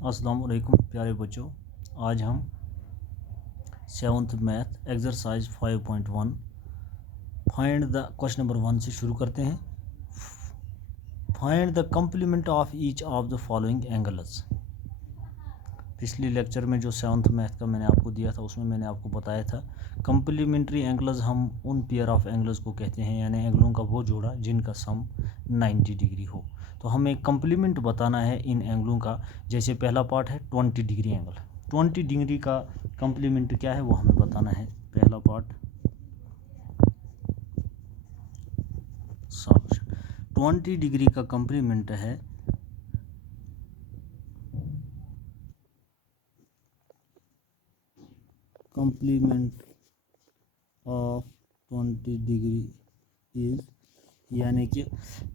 अस्सलाम वालेकुम प्यारे बच्चों। आज हम 7th math exercise 5.1 find the question number 1 से शुरू करते हैं। Find the complement of each of the following angles. पिछले लेक्चर में जो 7th मैथ का मैंने आपको दिया था उसमें मैंने आपको बताया था कंप्लीमेंट्री एंगल्स हम उन पेयर ऑफ एंगल्स को कहते हैं, यानी एंगलों का वो जोड़ा जिनका सम 90 डिग्री हो। तो हमें कंप्लीमेंट बताना है इन एंगलों का। जैसे पहला पार्ट है 20 डिग्री एंगल, 20 डिग्री का कंप्लीमेंट क्या है वो हमें बताना है। पहला पार्ट सॉल्यूशन, 20 डिग्री का कंप्लीमेंट है कंप्लीमेंट ऑफ 20 डिग्री इज, यानी कि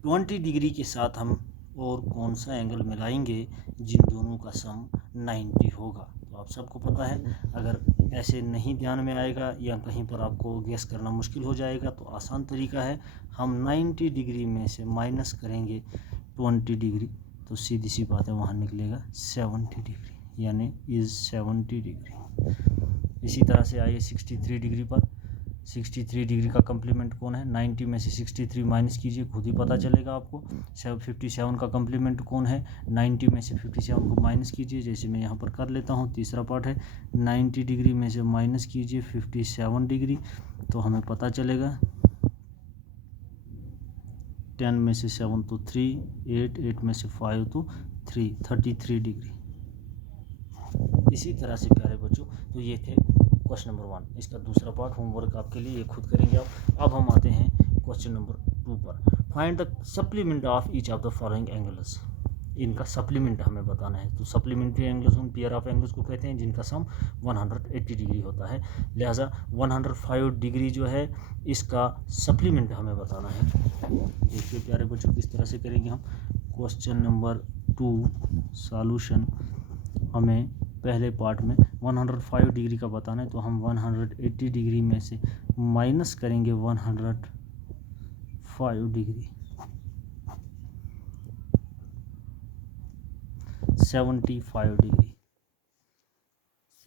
20 डिग्री के साथ हम और कौन सा एंगल मिलाएंगे जिन दोनों का सम 90 होगा। तो आप सबको पता है, अगर ऐसे नहीं ध्यान में आएगा या कहीं पर आपको गेस करना मुश्किल हो जाएगा तो आसान तरीका है, हम 90 डिग्री में से माइनस करेंगे 20 डिग्री, तो सीधी सी बात है वहाँ निकलेगा 70 डिग्री, यानी इज़ 70 डिग्री। इसी तरह से आइए 63 डिग्री पर। 63 डिग्री का कंप्लीमेंट कौन है? 90 में से 63 माइनस कीजिए, खुद ही पता चलेगा आपको। 57 का कंप्लीमेंट कौन है? 90 में से 57 को माइनस कीजिए, जैसे मैं यहाँ पर कर लेता हूँ। तीसरा पार्ट है 90 डिग्री में से माइनस कीजिए 57 डिग्री, तो हमें पता चलेगा 10 में से 7 तो 3, 8 में से 5 तो 3, 33 डिग्री। इसी तरह से प्यारे बच्चों, तो ये थे क्वेश्चन नंबर 1। इसका दूसरा पार्ट होमवर्क आपके लिए, ये खुद करेंगे आप। अब हम आते हैं क्वेश्चन नंबर 2 पर। Find the supplement of each of the following angles. इनका सप्लीमेंट हमें बताना है। तो सप्लीमेंट्री एंगल्स उन पेयर ऑफ एंगल्स को कहते हैं जिनका सम 180 डिग्री होता है। लिहाजा 105 डिग्री जो है इसका सप्लीमेंट हमें बताना है। देखिए प्यारे बच्चों किस तरह से करेंगे हम। क्वेश्चन नंबर 2 सॉल्यूशन, हमें पहले पार्ट में 105 डिग्री का बताना है, तो हम 180 डिग्री में से माइनस करेंगे 105 डिग्री, 75 डिग्री।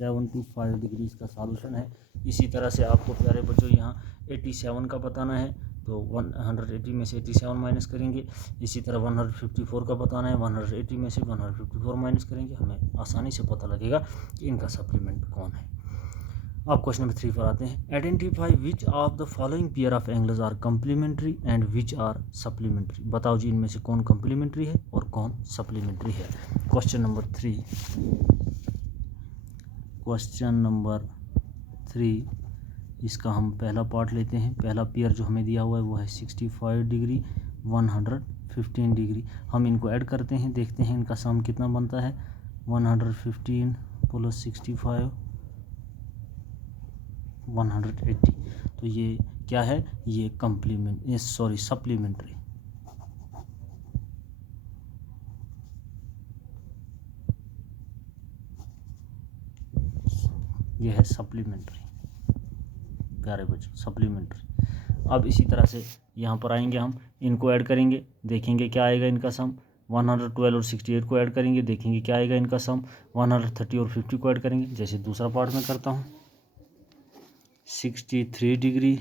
75 डिग्री इसका सॉल्यूशन है। इसी तरह से आपको प्यारे बच्चों यहाँ 87 का बताना है, तो 180 में से 87 माइनस करेंगे। इसी तरह 154 का बताना है, 180 में से 154 माइनस करेंगे। हमें आसानी से पता लगेगा कि इनका सप्लीमेंट कौन है। अब क्वेश्चन नंबर 3 पर आते हैं। Identify which of the following pair of angles are complementary and which are supplementary. बताओ जी इनमें से कौन कंप्लीमेंट्री है और कौन सप्लीमेंट्री है। क्वेश्चन नंबर 3, क्वेश्चन नंबर 3, इसका हम पहला पार्ट लेते हैं। पहला पेयर जो हमें दिया हुआ है वो है 65 डिग्री, 115 डिग्री। हम इनको ऐड करते हैं, देखते हैं इनका सम कितना बनता है। 115 प्लस 65 180, तो ये क्या है? ये सप्लीमेंट्री। ये है सप्लीमेंट्री प्यारे बच्चों, सप्लीमेंट्री। अब इसी तरह से यहाँ पर आएंगे, हम इनको ऐड करेंगे, देखेंगे क्या आएगा इनका सम। 112 और 68 को ऐड करेंगे, देखेंगे क्या आएगा इनका सम। 130 और 50 को ऐड करेंगे, जैसे दूसरा पार्ट में करता हूँ। 63 डिग्री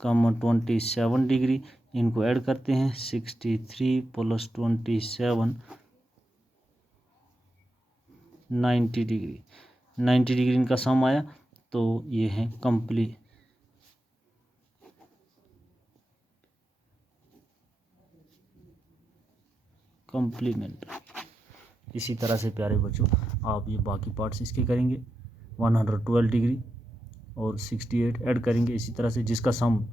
कम 27 डिग्री, इनको ऐड करते हैं। 63 प्लस 27 90 डिग्री। 90 डिग्री इनका सम आया, तो ये है कंप्लीमेंट्री। इसी तरह से प्यारे बच्चों आप ये बाकी पार्ट्स इसके करेंगे। 112 डिग्री और 68 ऐड करेंगे। इसी तरह से जिसका सम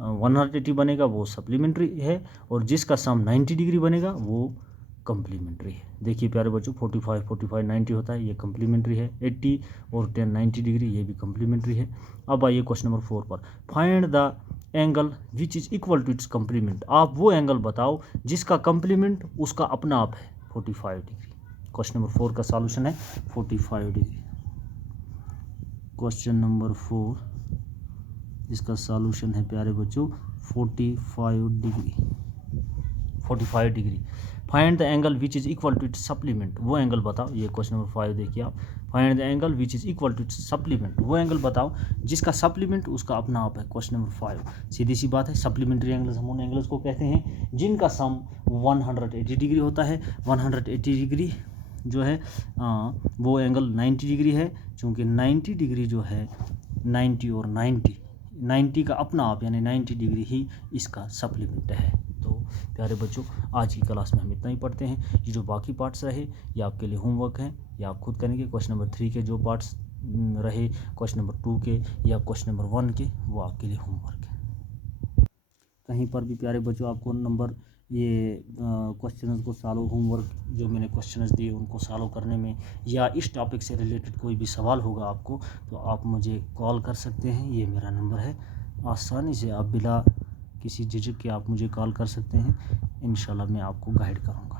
180 बनेगा वो सप्लीमेंट्री है, और जिसका सम 90 डिग्री बनेगा वो कंप्लीमेंट्री है। देखिए प्यारे बच्चों 45 45 90 होता है, ये कंप्लीमेंट्री है। 80 और 10 90 डिग्री, ये भी कंप्लीमेंट्री है। अब आइए क्वेश्चन नंबर 4 पर। Find the angle which is equal to its complement. आप वो एंगल बताओ जिसका कंप्लीमेंट उसका अपना आप है 45 डिग्री। क्वेश्चन नंबर 4 का सॉल्यूशन है 45 डिग्री। क्वेश्चन नंबर 4, इसका सॉल्यूशन है प्यारे बच्चों 45 degree. 45 degree. Find the angle which is equal to its supplement, वो एंगल बताओ। ये क्वेश्चन नंबर 5 देखिए आप। Find the angle which is equal to its supplement, वो एंगल बताओ जिसका सप्लीमेंट उसका अपना आप है। क्वेश्चन नंबर 5 सीधी सी बात है, सप्लीमेंट्री एंगल्स हम उन एंगल्स को कहते हैं जिनका सम 180 डिग्री होता है। 180 डिग्री जो है वो एंगल 90 डिग्री है, चूँकि 90 डिग्री जो है 90 और 90 का अपना आप यानी 90 डिग्री ही इसका सप्लीमेंट है। तो प्यारे बच्चों, आज की क्लास में हम इतना ही पढ़ते हैं। ये जो बाकी पार्ट्स रहे ये आपके लिए होमवर्क है, या आप खुद करेंगे। क्वेश्चन नंबर 3 के जो पार्ट्स रहे, क्वेश्चन नंबर 2 के या क्वेश्चन नंबर 1 के, वो आपके लिए होमवर्क है। कहीं पर भी प्यारे बच्चों आपको नंबर ये क्वेश्चंस को सॉल्व, होमवर्क जो मैंने क्वेश्चंस दिए उनको सॉल्व करने में, या इस टॉपिक से रिलेटेड कोई भी सवाल होगा आपको, तो आप मुझे कॉल कर सकते हैं। ये मेरा नंबर है, आसानी से आप बिला किसी झिझक के आप मुझे कॉल कर सकते हैं। इंशाल्लाह मैं आपको गाइड करूँगा।